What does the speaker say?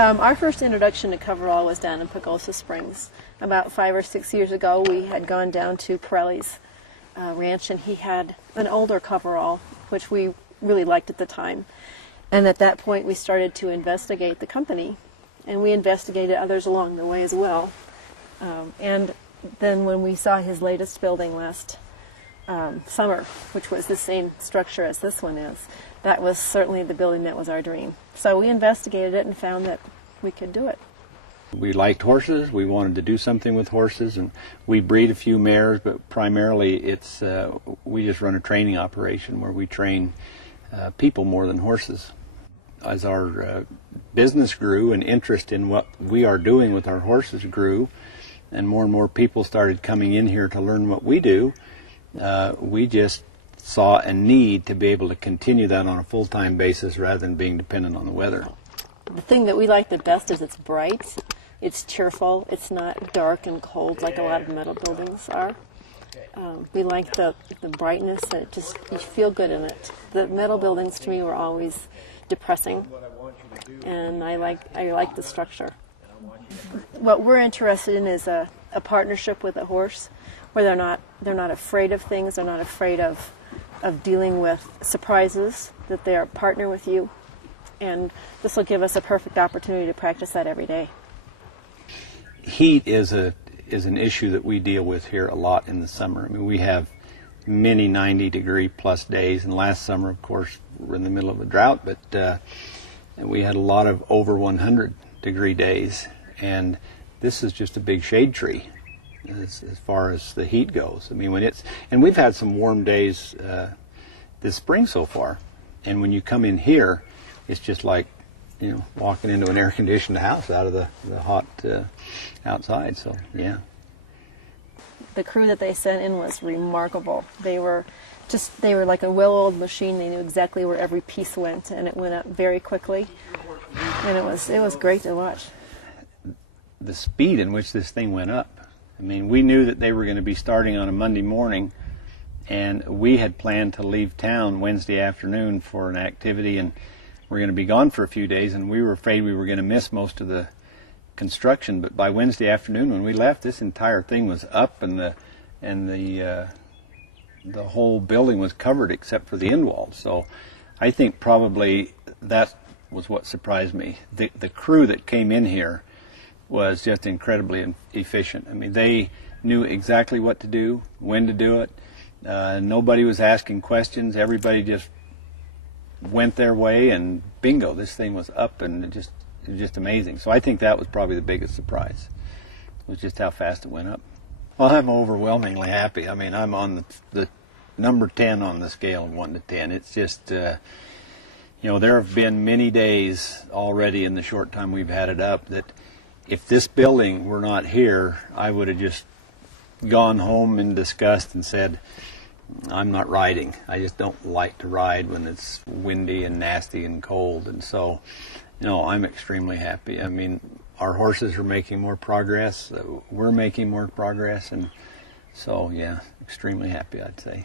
Our first introduction to CoverAll was down in Pagosa Springs. About 5 or 6 years ago, we had gone down to Pirelli's ranch, and he had an older CoverAll, which we really liked at the time. And at that point, we started to investigate the company, and we investigated others along the way as well. And then when we saw his latest building last summer, which was the same structure as this one is, that was certainly the building that was our dream. So we investigated it and found that we could do it. We liked horses. We wanted to do something with horses, and we breed a few mares, but primarily it's we just run a training operation where we train people more than horses. As our business grew and interest in what we are doing with our horses grew, and more people started coming in here to learn what we do, we just saw a need to be able to continue that on a full-time basis rather than being dependent on the weather. The thing that we like the best is it's bright, it's cheerful, it's not dark and cold like a lot of metal buildings are. We like the brightness, that just you feel good in it. The metal buildings to me were always depressing, and I like the structure. What we're interested in is a partnership with a horse, where they're not afraid of things, they're not afraid of dealing with surprises, that they are a partner with you, and this will give us a perfect opportunity to practice that every day. Heat is an issue that we deal with here a lot in the summer. I mean, we have many 90-degree plus days, and last summer, of course, we're in the middle of a drought, but we had a lot of over 100-degree days, and this is just a big shade tree as far as the heat goes. I mean, and we've had some warm days this spring so far, and when you come in here, it's just like, you know, walking into an air-conditioned house out of the hot outside. So yeah. The crew that they sent in was remarkable. They were like a well-oiled machine. They knew exactly where every piece went, and it went up very quickly, and it was great to watch. The speed in which this thing went up. I mean, we knew that they were going to be starting on a Monday morning, and we had planned to leave town Wednesday afternoon for an activity, and we're going to be gone for a few days, and we were afraid we were going to miss most of the construction. But by Wednesday afternoon, when we left, this entire thing was up, and the whole building was covered except for the end walls. So I think probably that was what surprised me. The crew that came in here was just incredibly efficient. I mean, they knew exactly what to do, when to do it. Nobody was asking questions. Everybody just went their way, and bingo, this thing was up, and it was just amazing. So I think that was probably the biggest surprise, was just how fast it went up. Well, I'm overwhelmingly happy. I mean, I'm on the number 10 on the scale of 1 to 10. It's just, you know, there have been many days already in the short time we've had it up that if this building were not here, I would have just gone home in disgust and said, I'm not riding. I just don't like to ride when it's windy and nasty and cold. And so, you know, I'm extremely happy. I mean, our horses are making more progress. We're making more progress. And so, yeah, extremely happy, I'd say.